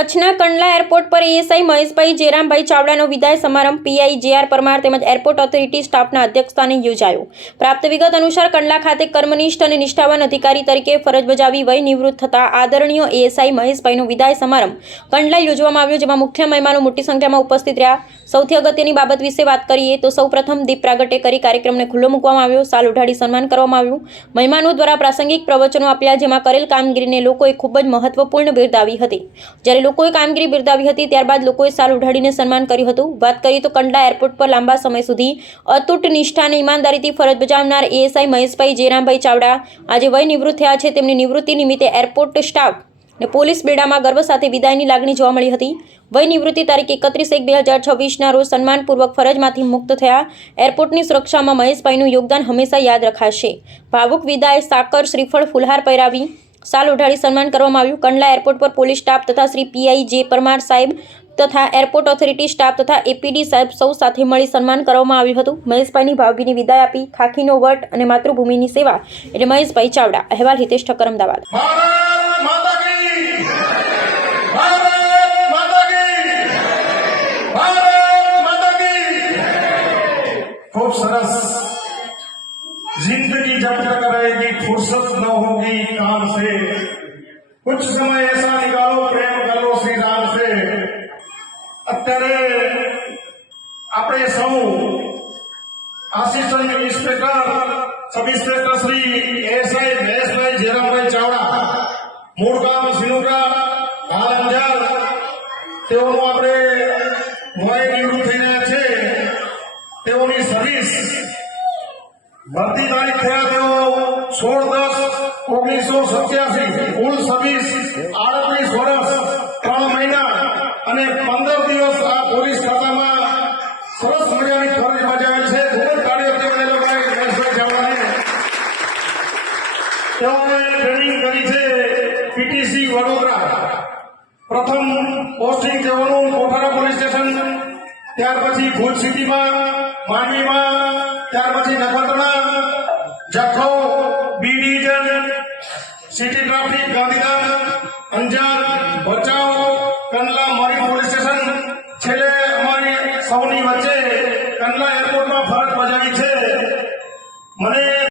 કચ્છના કંડલા એરપોર્ટ પર એએસઆઈ મહેશભાઈ જેરામભાઈ ચાવડાનો વિદાય સમારંભ પીઆઈ જેઆર પરમાર તેમજ એરપોર્ટ ઓથોરિટી સ્ટાફના અધ્યક્ષસ્થાને યોજાયો। પ્રાપ્ત વિગત અનુસાર કંડલા ખાતે કર્મનિષ્ઠ અને નિષ્ઠાવાન અધિકારી તરીકે ફરજ બજાવી વય નિવૃત્ત થતા આદરણીય એએસઆઈ મહેશભાઈનો વિદાય સમારંભ કંડલા યોજવામાં આવ્યો, જેમાં મુખ્ય મહેમાનો મોટી સંખ્યામાં ઉપસ્થિત રહ્યા। સૌથી અગત્યની બાબત વિશે વાત કરીએ તો સૌપ્રથમ દીપ પ્રાગટ્ય કરી કાર્યક્રમને ખુલ્લો મૂકવામાં આવ્યો, સાલ ઉઢાડી સન્માન કરવામાં આવ્યું। મહેમાનો દ્વારા પ્રાસંગિક પ્રવચનો આપ્યા, જેમાં કરેલ કામગીરીને લોકોએ ખૂબ જ મહત્વપૂર્ણ બિરદાવી હતી। જ્યારે લોકોએ કામગીરી બિરદાવી હતી ત્યારબાદ લોકોએ સાલ ઉઢાડીને સન્માન કર્યું હતું। વાત કરીએ તો કંડલા એરપોર્ટ પર લાંબા સમય સુધી અતૂટ નિષ્ઠા અને ઈમાનદારીથી ફરજ બજાવનાર એએસઆઈ મહેશભાઈ જેરામભાઈ ચાવડા આજે વય નિવૃત્ત થયા છે। તેમની નિવૃત્તિ નિમિત્તે એરપોર્ટ સ્ટાફ અને પોલીસ બેડામાં ગર્વ સાથે વિદાયની લાગણી જોવા મળી હતી। વય નિવૃત્તિ તારીખ 31/1/2026ના રોજ સન્માનપૂર્વક ફરજમાંથી મુક્ત થયા। એરપોર્ટની સુરક્ષામાં મહેશભાઈનું યોગદાન હંમેશા યાદ રખાશે। ભાવુક વિદાય સાકર શ્રીફળ ફુલહાર પહેરાવી સાલ ઉઢાડી સન્માન કરવામાં આવ્યું। કંડલા એરપોર્ટ પર પોલીસ સ્ટાફ તથા શ્રી પીઆઈ જે પરમાર સાહેબ તથા એરપોર્ટ ઓથોરિટી સ્ટાફ તથા એપીડી સાહેબ સૌ સાથે મળી સન્માન કરવામાં આવ્યું હતું। મહેશભાઈની ભાવભીની વિદાય આપી ખાખીનો વટ અને માતૃભૂમિની સેવા એટલે મહેશભાઈ ચાવડા। અહેવાલ હિતેશ ઠક્કર, અમદાવાદ। खूब सरस जिंदगी जब तक रहेगी फुर्सत न होगी काम से, कुछ समय ऐसा निकालो प्रेम कर लो श्री राम से। અત્યારે આપણે સૌ assistant inspector sub inspector Shri ASI Maheshbhai Jerambhai Chavda, મૂળ ગામ સિનોરા, હાલ અંજાર, તેઓનું આપણે વય નિવૃત્ત થઈને છે। તેઓની સર્વિસ ભરતી તારીખ થયા તેઓ 16/10/1987, કુલ સર્વિસ 38 વર્ષ 3 મહિના અને 15 દિવસ આ પોલીસ ખાતામાં સરસ મજાની ફરજ બજાવેલ છે। ખૂબ જ તાળીઓ તેમને લગાવી મહેશભાઈ ચાવડાને। તેઓએ ટ્રેનિંગ કરી છે પીટીસી વડોદરા, પ્રથમ પોસ્ટિંગ તેઓનું કોઠારા પોલીસ સ્ટેશન, ત્યાર પછી ભુજ સિટીમાં, માંડવીમાં, ત્યાર પછી Nakhatrana, Jakhau, B division, city traffic, Gandhidham, Anjar, Bhachau, Kandla,